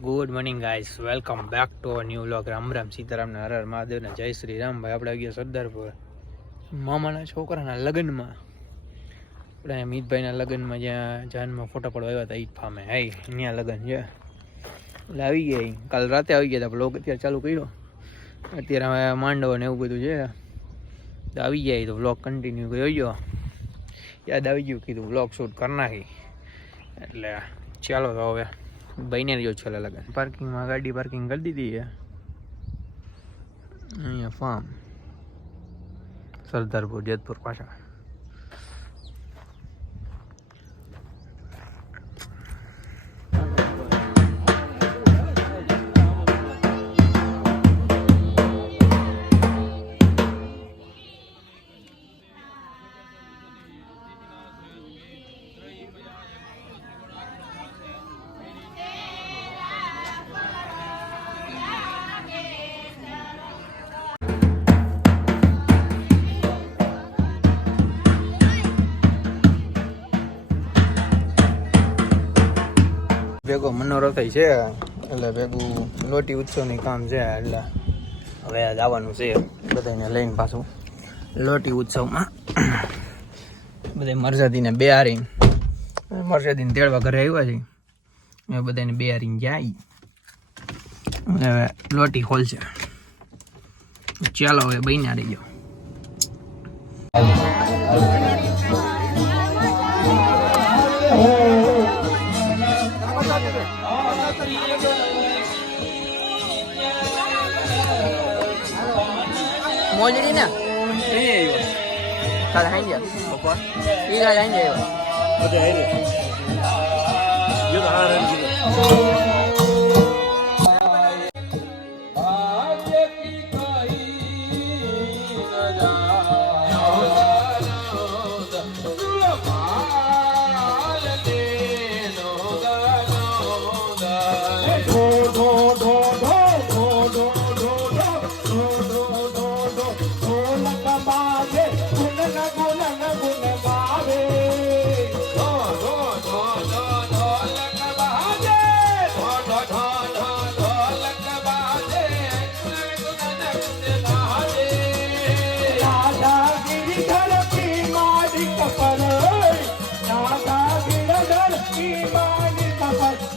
Good morning guys welcome back to our new vlog Ram Ram, Sitaram ને હર હર મહાદેવ ને જય શ્રી રામ. ભાઈ, આપણે આવી ગયા સરદારપુર. મામાના છોકરાના લગ્નમાં. આપણે અહીંયા મીતભાઈના લગ્નમાં જ્યાં જાનમાં ફોટા પડવા આવ્યા હતા, ઈદ ફામે. હાઈ ત્યાં લગ્ન છે. એટલે આવી ગયા. કાલ રાતે આવી ગયા હતા બ્લોગ અત્યારે ચાલુ કર્યો. અત્યારે હવે માંડવો ને એવું બધું છે. તો આવી ગયા તો બ્લોગ કન્ટિન્યુ કર્યો. યાદ આવી ગયું, કીધું બ્લોગ શૂટ કરી નાખી. એટલે ચાલો તો હવે. બહીને રહ્યો છેલ્લા લગન પાર્કિંગમાં ગાડી પાર્કિંગ કરી દીધી અહીંયા ફાર્મ સરદારપુર જેતપુર પાછા. ભેગો મનોરથય છે, એટલે ભેગું લોટી ઉત્સવની કામ છે, એટલે હવે જવાનું છે બધાને લઈને પાછું લોટી ઉત્સવમાં. બધા મરઝાદીને બે હારી મરજાદીને તેડવા ઘરે આવ્યા છે. એ બધાને બે હારીને જાય હવે લોટી છે ચાલો હવે બહીને રહી જાઓ મોજડી ને કાલે હાઈ ગયા. બપોર. ઈ કાલે હાઈ ગયા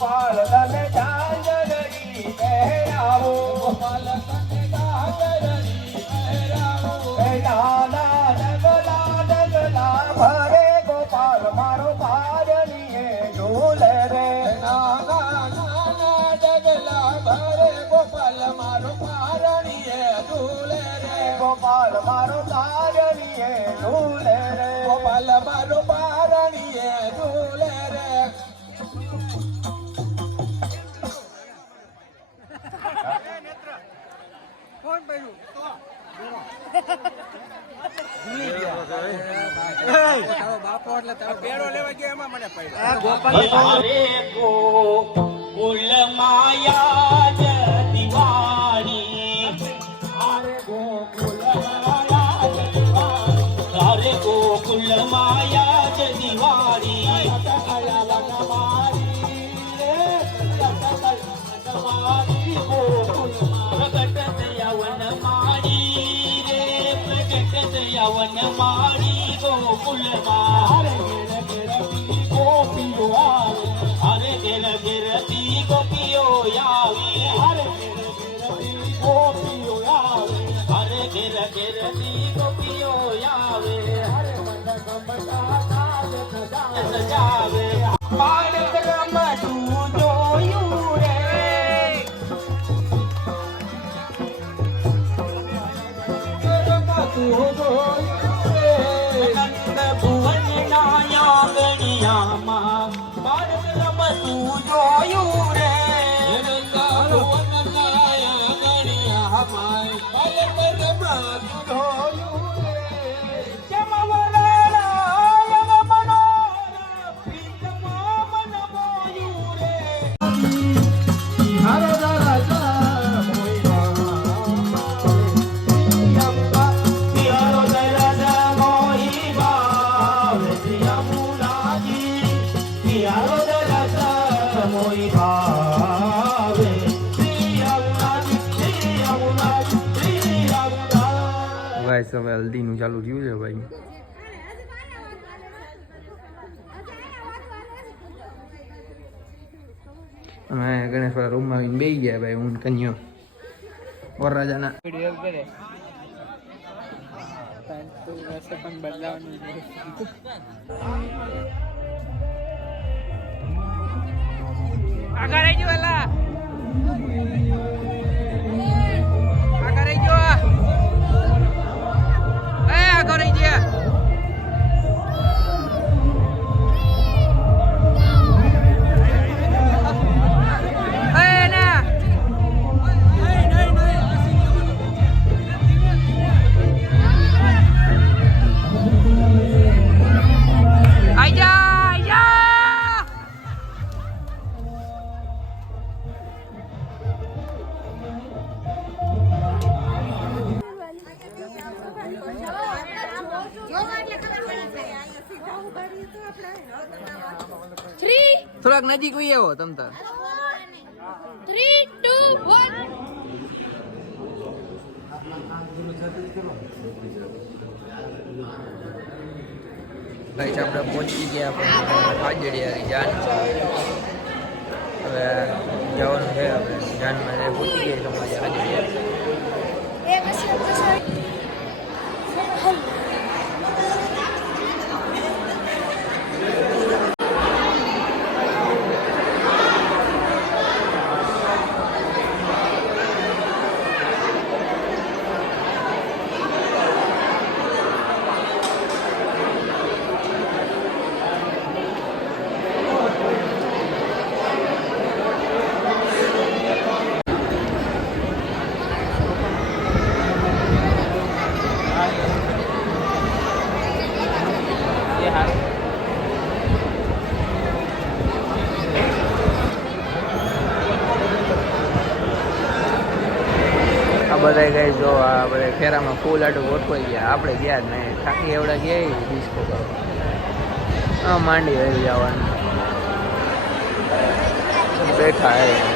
ગોપાલ તને ઝાંઝરી પહેરાવો. ગોપાલ તને ઝાંઝરી પહેરાવો નાના ડગલા ડગલા ભરે ગોપાલ મારો પારણીએ ઝૂલે રે. નાના નાના ડગલા ભરે ગોપાલ મારો પારણીએ ઝૂલે રે. ગોપાલ મારો પારણીએ ઝૂલે રે. ગોપાલ મારો બાપો એટલે તારો પેડો લેવા ગયો એમાં મને પડ્યો માયા જ દિવાળી અરે ગોકુલ માયા જ દિવાળી. પ્રગટ યવન માડી ગોકુલમાં ગોપીઓ આવે. હરે ઘેર ઘેરથી ગોપીઓ આવે. હરે ગોપીઓ આવે. હરે ઘેર ઘેરથી ગોપીઓ આવે. હરે સજાવે બાળક Lord. ગાઈસ હવે હલ્દીનું ચાલુ થયું છે ભાઈ. અમે ગણેશ રૂમમાં આવીને બેસી ગયા ભાઈ, હું કન્યો. વરરાજાના. આગળ આવી થોડાક નજીક હોય આવો તમ તાર. થ્રી ટુ વન ભાઈ આપણે પહોંચી ગયા પણ હાજરી જાન. હવે જવાનું છે આપણે જાનમાં પહોંચી ગયા તમારી હાજરી બધા ગઈ જો આ બધા ફેરામાં ફૂલ આટું ગોઠવાઈ ગયા. આપણે ગયા ને થાકી એવડા ગયા ડિસ્કો હા માંડી આવી જવાનું. બેઠા હે